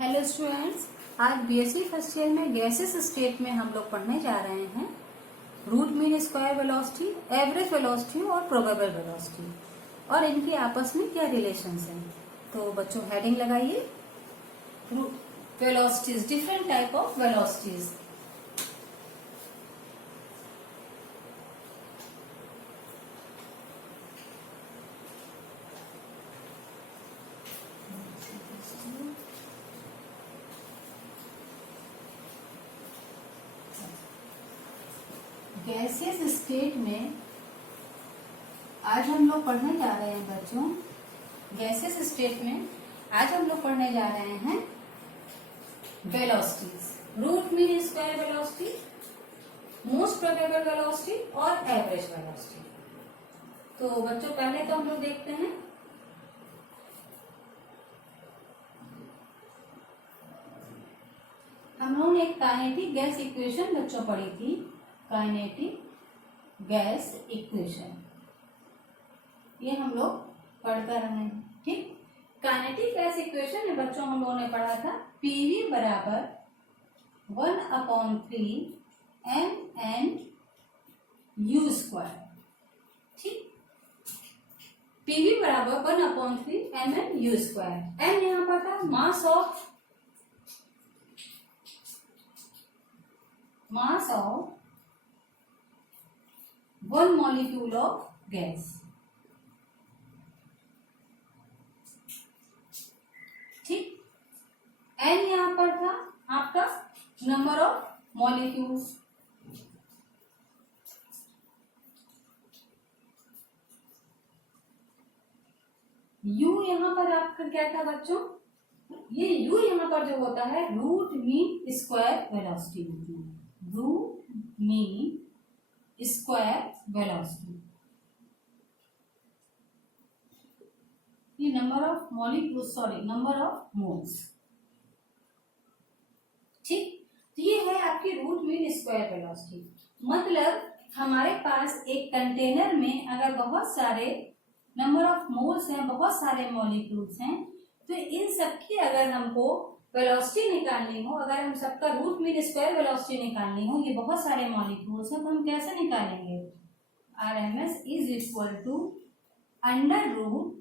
Hello students, आज BSc first year में gases state में हम लोग पढ़ने जा रहे हैं root mean square velocity, average velocity और प्रोबेबल वेलोसिटी और इनकी आपस में क्या रिलेशंस हैं। तो बच्चों हेडिंग लगाइए, velocities, different type of velocities. Gaseous state में आज हम लोग पढ़ने जा रहे हैं बच्चों, गैसियस स्टेट में आज हम लोग पढ़ने जा रहे हैं velocities, root mean square velocity, most probable velocity और एवरेज वेलोसिटी। तो बच्चों पहले तो हम लोग देखते हैं हम लोगों ने एक काइनेटिक गैस इक्वेशन बच्चों पढ़ी थी, काइनेटिक गैस इक्वेशन, ये हम लोग पढ़कर रहे हैं। ठीक, काइनेटिक गैस इक्वेशन में बच्चों हम लोगों ने पढ़ा था पीवी बराबर 1/3 mn u स्क्वायर। ठीक, पीवी बराबर 1/3 mn u स्क्वायर। एम यहाँ पर था mass of 1 molecule of gas। ठीक, n यहां पर था आपका नंबर ऑफ मॉलिक्यूल्स। u यहां पर आपका क्या था बच्चों, ये u यहां पर जो होता है रूट मीन स्क्वायर वेलोसिटी होती है, रूट मीन स्क्वायर वेलोसिटी। ये number of molecules, sorry number of moles. ठीक, तो ये है आपकी रूट मीन स्क्वायर वेलोसिटी। मतलब हमारे पास एक कंटेनर में अगर बहुत सारे नंबर ऑफ मोल्स हैं, बहुत सारे मॉलिक्यूल्स हैं, तो इन सबकी अगर हमको वेलोसिटी निकालनी हो, अगर हम सबका रूट मीन स्क्वायर वेलोसिटी निकालनी हो, ये बहुत सारे मॉलिक्यूल्स हैं, तो हम कैसे निकालेंगे। RMS is equal to under root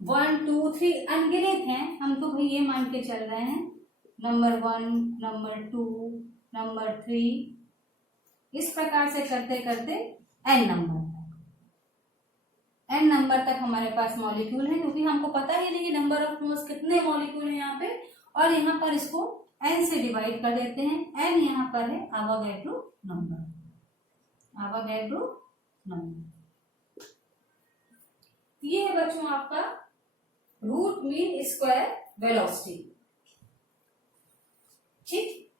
1 2 3 अनगिनत हैं, हम तो भाई ये मान के चल रहे हैं नंबर 1, नंबर 2, नंबर 3, इस प्रकार से करते करते n नंबर तक हमारे पास मॉलिक्यूल है, क्योंकि हमको पता ही नहीं कि नंबर ऑफ मोल्स कितने मॉलिक्यूल है यहाँ पे, और यहाँ पर इसको n से डिवाइड कर देते हैं। n यहाँ पर है आवागैड्रो नंबर, आवागैड्रो नंबर। ये है बच्चों आपका रूट मीन स्क्वायर वेलोसिटी। ठीक,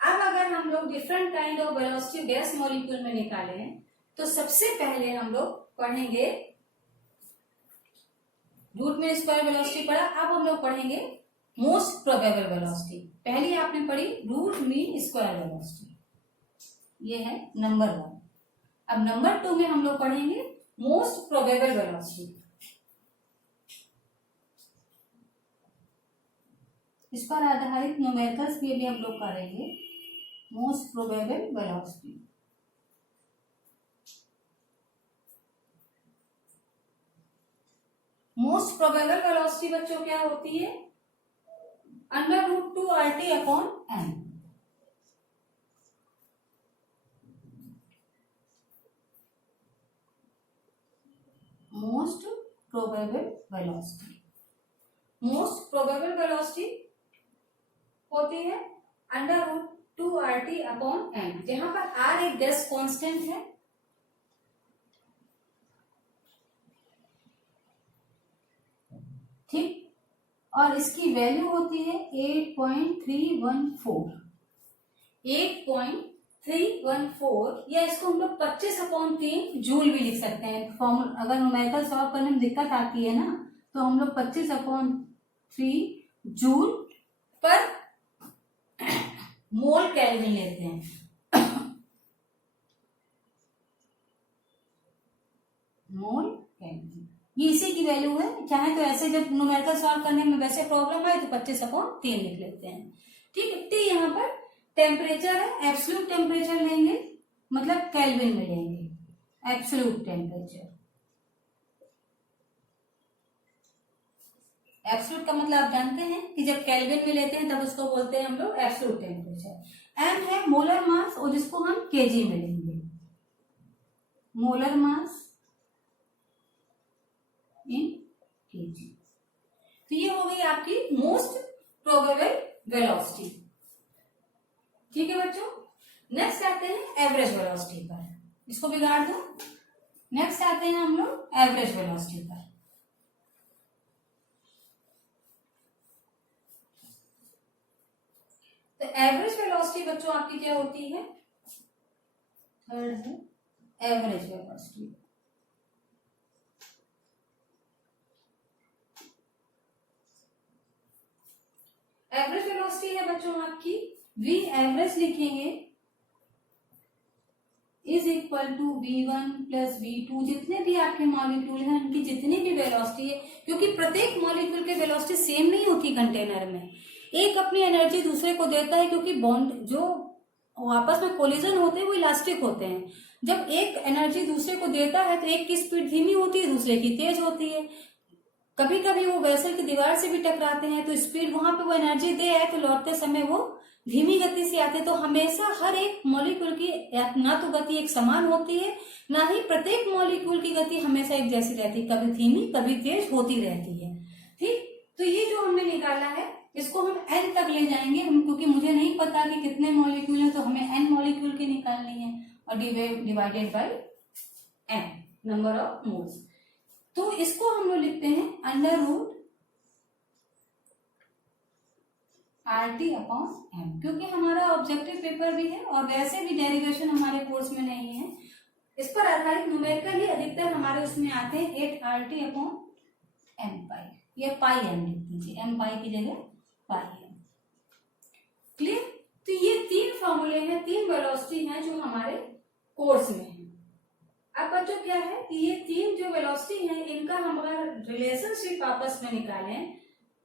अब अगर हम लोग different kind of velocity gas molecule में निकाले तो सबसे पहले हम लोग पढ़ेंगे रूट मीन स्क्वायर वेलोसिटी पढ़ा, अब हम लोग पढ़ेंगे मोस्ट प्रोबेबल वेलोसिटी। पहले आपने पढ़ी रूट मीन स्क्वायर वेलोसिटी, ये है नंबर 1। अब नंबर 2 में हम लोग पढ़ेंगे मोस्ट प्रोबेबल वेलोसिटी। इस पर आधारित न्यूमेरिकल्स भी हम लोग करेंगे, most probable velocity. Most probable velocity बच्चों क्या होती है, under root 2 RT upon m। Most probable velocity, most probable velocity होती है under root 2 RT upon m, जहां पर r एक गैस कांस्टेंट है। ठीक, और इसकी वैल्यू होती है 8.314, 8.314, या इसको हम लोग 25/3 जूल भी लिख सकते हैं। फॉर्मूला अगर न्यूमेरिकल सॉल्व करने में दिक्कत आती है ना, तो हम लोग 25/3 जूल पर मोल केल्विन लेते हैं, मोल केल्विन। ये इसी की वैल्यू है। चाहे तो ऐसे जब न्यूमेरिकल सॉल्व करने में वैसे प्रॉब्लम आए तो 25/3 लिख लेते हैं। ठीक है, तो यहाँ पर टेम्परेचर है, एब्सोल्यूट टेम्परेचर लेंगे, मतलब केल्विन में लेंगे एब्सोल्यूट टेम्परेचर। एब्सोल्यूट का मतलब आप जानते हैं कि जब केल्विन में लेते हैं तब उसको बोलते हैं हम लोग एब्सोल्यूट टेम्परेचर। एम है मोलर मास और जिसको हम केजी में लेंगे, मोलर मास इन केजी। तो ये हो गई आपकी मोस्ट प्रोबेबल वेलोसिटी। ठीक है बच्चों, नेक्स्ट आते हैं एवरेज वेलोसिटी पर। इसको बिगाड़ दो। नेक्स्ट आते हैं हम लोग एवरेज वेलोसिटी पर। तो एवरेज वेलोसिटी बच्चों आपकी क्या होती है? थर्ड है एवरेज वेलोसिटी। एवरेज वेलोसिटी है बच्चों आपकी v एवरेज लिखेंगे is equal to v1 plus v2। जितने भी आपके मॉलिक्यूल हैं उनकी जितनी भी वेलोसिटी है, क्योंकि प्रत्येक मॉलिक्यूल की वेलोसिटी सेम नहीं होती कंटेनर में, एक अपनी एनर्जी दूसरे को देता है, क्योंकि बॉन्ड जो आपस में कोलिजन होते हैं वो इलास्टिक होते हैं। जब एक एनर्जी दूसरे को देता है तो एक की स्पीड धीमी होती है, दूसरे की तेज होती है। कभी कभी वो वेसल की दीवार से भी टकराते हैं तो स्पीड वहां पे वो एनर्जी दे है तो लौटते समय वो धीमी गति से आते हैं। तो हमेशा हर एक मॉलिक्यूल की ना तो गति एक समान होती है, ना ही प्रत्येक मॉलिक्यूल की गति हमेशा एक जैसी रहती है, कभी धीमी कभी तेज होती रहती है। ठीक, तो ये जो हमने निकाला है इसको हम n तक ले जाएंगे हम, क्योंकि मुझे नहीं पता कि कितने मॉलिक्यूल है, तो हमें n मॉलिक्यूल की निकालनी है और divided by n number of moles. तो इसको हम लोग लिखते हैं under root RT upon m, क्योंकि हमारा ऑब्जेक्टिव पेपर भी है और वैसे भी डेरिवेशन हमारे कोर्स में नहीं है। इस पर आधारित न्यूमेरिकल ही अधिकतर हमारे उसमें आते हैं 8RT अपॉन m पाई, या पाई m लिख दीजिए, m पाई की जगह पाई m। क्लियर? तो ये तीन फॉर्मूले हैं, तीन वेलोसिटी हैं जो हमारे कोर्स में है। अब बच्चों क्या है कि ये तीन जो वेलोसिटी है इनका हम अगर रिलेशनशिप आपस में निकालें,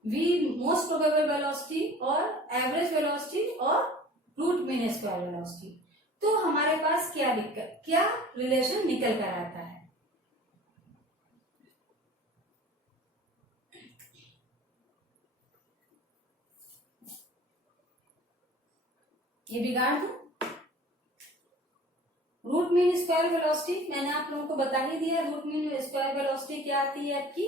v मोस्ट प्रोबेबल वेलोसिटी और एवरेज वेलोसिटी और रूट मीन स्क्वायर वेलोसिटी, तो हमारे पास क्या रिलेशन निकल कर आता है? ये बिगाड़ दो। रूट मीन स्क्वायर वेलोसिटी मैंने आप लोगों को बता ही दिया। रूट मीन स्क्वायर वेलोसिटी क्या आती है आपकी,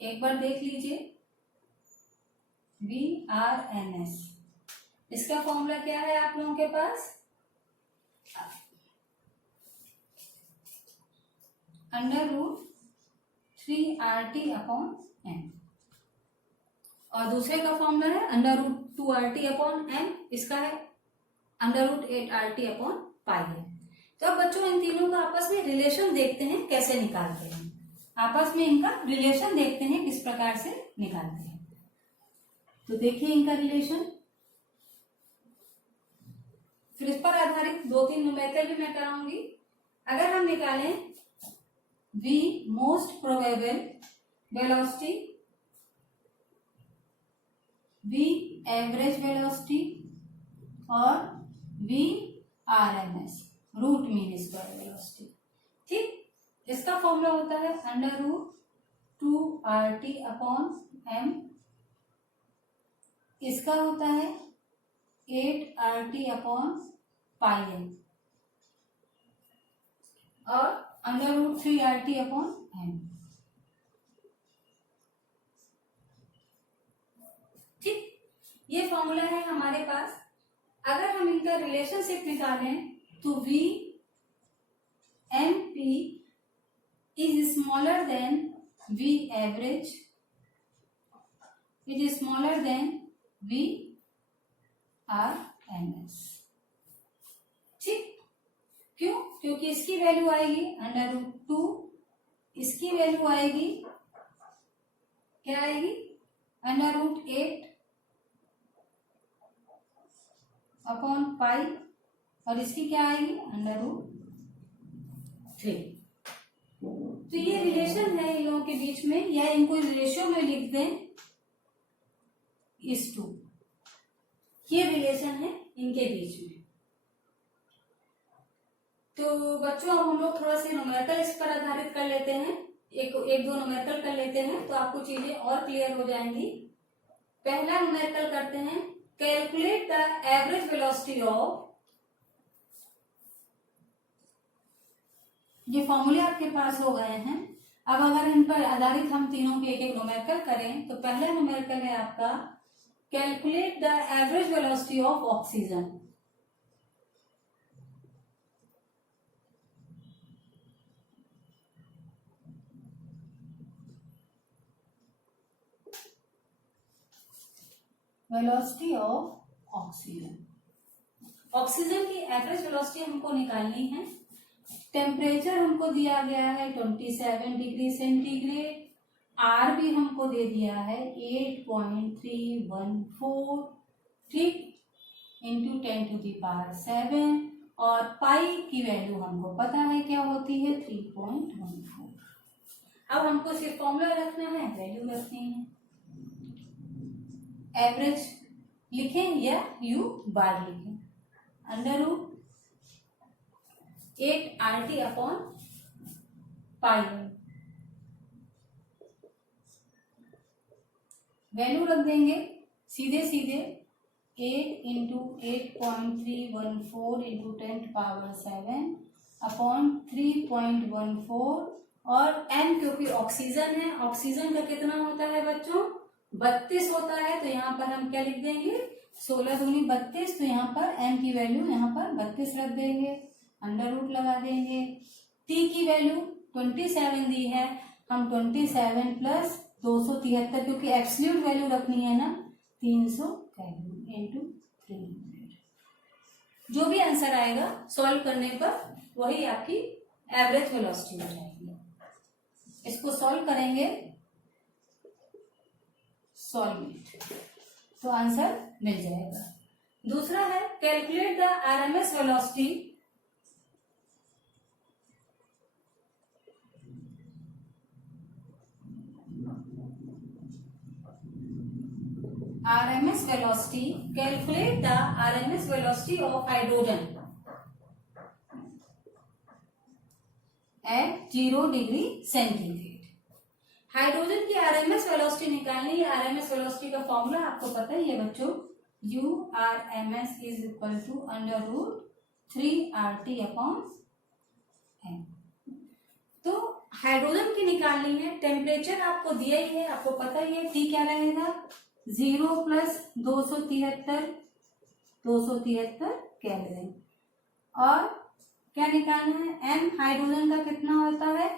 एक बार देख लीजिए, VRMS। इसका फॉर्मूला क्या है आप लोगों के पास? Under root 3RT upon m, और दूसरे का फॉर्मूला है under root 2RT upon m, इसका है अंडर रूट 8RT अपॉन पाई है। तो अब बच्चों इन तीनों का आपस में रिलेशन देखते हैं कैसे निकालते हैं, आपस में इनका रिलेशन देखते हैं किस प्रकार से निकालते हैं। तो देखिए इनका रिलेशन, फिर इस पर आधारित 2-3 न्यूमेरिकल भी मैं कराऊंगी। अगर हम निकालें v most probable velocity, v average velocity और VRMS root mean square velocity. ठीक, इसका फॉर्मूला होता है under root 2RT upon m, इसका होता है 8RT अपॉन पाई m और under root 3RT upon m। ठीक, ये फॉर्मूला है हमारे पास। अगर हम इनका रिलेशनशिप निकालें तो V MP is smaller than V average, it is smaller than V RMS। ठीक, क्यों? क्योंकि इसकी वैल्यू आएगी अंडर रूट 2, इसकी वैल्यू आएगी क्या आएगी अंडर रूट 8 अपॉन पाई, और इसकी क्या आएगी अंडर रूट 3। तो ये रिलेशन है इन लोगों के बीच में, या इनको रेशियो में लिख दें इस टू, ये रिलेशन है इनके बीच में। तो बच्चों अब हम लोग थोड़ा सा न्यूमेरिकल इस पर आधारित कर लेते हैं, एक दो न्यूमेरिकल कर लेते हैं तो आपको चीजें और क्लियर हो जाएंगी। पहला न्यूमेरिकल करते हैं, calculate the average velocity of, ये फॉर्मूले आपके पास हो गए हैं। अब अगर इन पर आधारित हम तीनों के एक एक न्यूमेरिकल करें तो पहला न्यूमेरिकल है आपका calculate the average velocity of oxygen. Velocity of oxygen, oxygen की एवरेज वेलोसिटी हमको निकालनी है। टेम्परेचर हमको दिया गया है 27 डिग्री सेंटीग्रेड, आर भी हमको दे दिया है 8.314, ठीक, इंटू 10⁻⁷, और पाई की वैल्यू हमको पता है क्या होती है 3.14। अब हमको सिर्फ फॉर्मूला रखना है, वैल्यू रखनी है। एवरेज लिखें या यू बार लिखें, under root 8RT upon pi, value रख देंगे सीधे सीधे 8 इंटू 8.314 इंटू 10⁻⁷ अपॉन 3.14, और m क्योंकि ऑक्सीजन है, ऑक्सीजन का कितना होता है बच्चों 32 होता है, तो यहाँ पर हम क्या लिख देंगे 16 दूनी 32, तो यहाँ पर m की वैल्यू यहाँ पर 32 रख देंगे, अंडर रूट लगा देंगे। t की वैल्यू 27 दी है, हम 27 प्लस 273, क्योंकि एब्सोल्यूट वैल्यू रखनी है ना 300 केल्विन इंटू 300, जो भी आंसर आएगा सॉल्व करने पर वही आपकी एवरेज वेलोसिटी हो जाएगी। इसको सॉल्व करेंगे, सॉल्व तो आंसर मिल जाएगा। दूसरा है calculate the RMS velocity calculate the RMS velocity of hydrogen at 0 degree centigrade. Hydrogen की आरएमएस वेलोसिटी निकालनी है। आरएमएस वेलोसिटी का फॉर्मूला आपको पता ही है बच्चों, URMS is equal to under root 3RT upon m। तो हाइड्रोजन की निकालनी है, टेम्परेचर आपको दिया ही है, आपको पता ही है T क्या रहेगा 0 प्लस 273 केल्विन, और क्या निकालना है m, हाइड्रोजन का कितना होता है,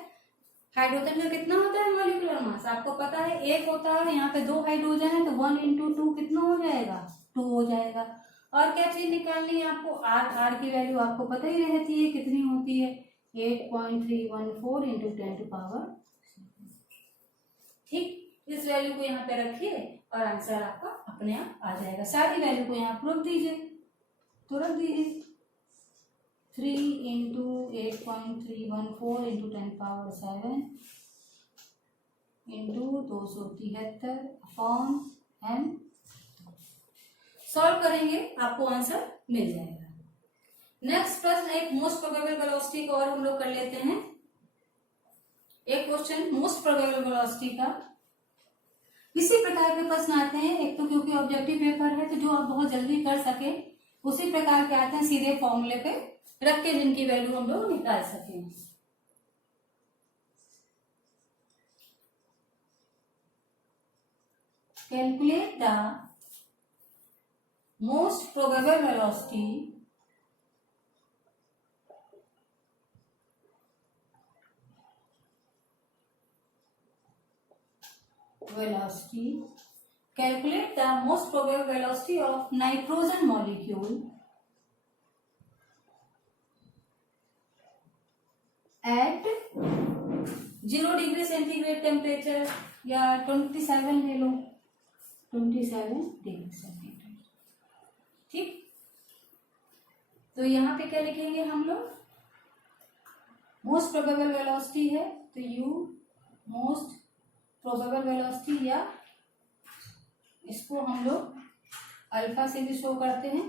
हाइड्रोजन का कितना होता है मॉलिक्यूलर मास आपको पता है 1 होता है, यहाँ पे 2 हाइड्रोजन है तो 1 इंटू 2 कितना हो जाएगा 2 हो जाएगा। और क्या चीज निकालनी है आपको r की वैल्यू आपको पता ही रहती है कितनी होती है 8.314 इंटू 10⁻⁷, ठीक, इस वैल्यू को यहाँ पे रखिए और आंसर आपका अपने आप आ जाएगा। सारी वैल्यू को यहाँ पर रख दीजिए, तो रख दीजिए 3 into 8.314 into 10⁻⁷ into 273 upon m, solve करेंगे आपको आंसर मिल जाएगा। नेक्स्ट प्रश्न एक मोस्ट प्रोबेबल वेलोसिटी को और हम लोग कर लेते हैं। एक क्वेश्चन मोस्ट प्रोबेबल वेलोसिटी का, इसी प्रकार के प्रश्न आते हैं, एक तो क्योंकि ऑब्जेक्टिव पेपर है तो जो आप बहुत जल्दी कर सके उसी प्रकार के आते हैं, सीधे फॉर्मूले पे रख के जिनकी वैल्यू हम लोग निकाल सकें। Calculate the most probable velocity calculate the most probable velocity of nitrogen molecule at 0 degree centigrade temperature, या 27 ले लो 27 डिग्री सेंटीग्रेड, ठीक। तो यहाँ पे क्या लिखेंगे हम लोग, मोस्ट प्रोबेबल वेलोसिटी है तो u मोस्ट प्रोबेबल वेलोसिटी, या इसको हम लोग अल्फा से भी शो करते हैं।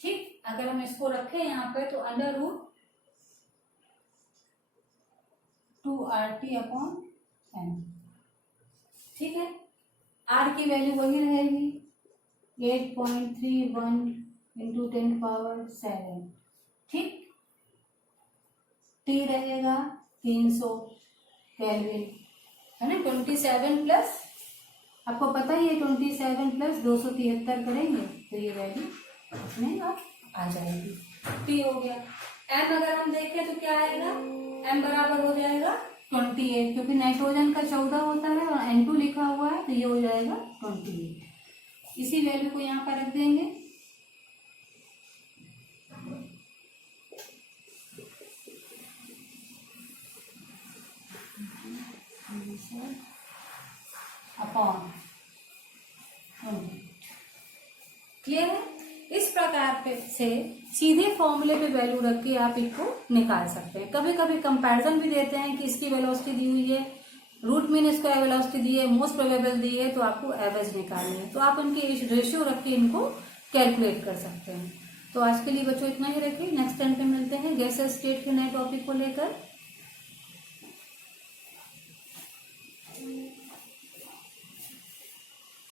ठीक, अगर हम इसको रखें यहाँ पे तो अंडर रूट 2RT/n। ठीक है, r की वैल्यू वही रहेगी 8.31 × 10⁻⁷। ठीक, t रहेगा 300 केल्विन, है ना। 27 प्लस, आपको पता ही है 27 प्लस 273 करेंगे तो ये वैल्यू इसमें आ जाएगी। t हो गया। m अगर हम देखें तो क्या आएगा, m बराबर हो जाएगा 28, क्योंकि नाइट्रोजन का 14 होता है और N2 लिखा हुआ है तो ये हो जाएगा 28। इसी वैल्यू को यहाँ पर रख देंगे। अपॉन 20। क्लियर है। इस प्रकार से सीधे फॉर्मूले पे वैल्यू रख के आप इसको निकाल सकते हैं। कभी कभी कंपैरिजन भी देते हैं कि इसकी वेलोसिटी दी हुई है, रूट मीन स्क्वायर वेलोसिटी दी है, मोस्ट प्रोबेबल दी है, तो आपको एवरेज निकालनी है, तो आप उनके रेशियो रख के इनको कैलकुलेट कर सकते हैं। तो आज के लिए बच्चों इतना ही रखिए, नेक्स्ट टाइम पे मिलते हैं गैसेस स्टेट के नए टॉपिक को लेकर।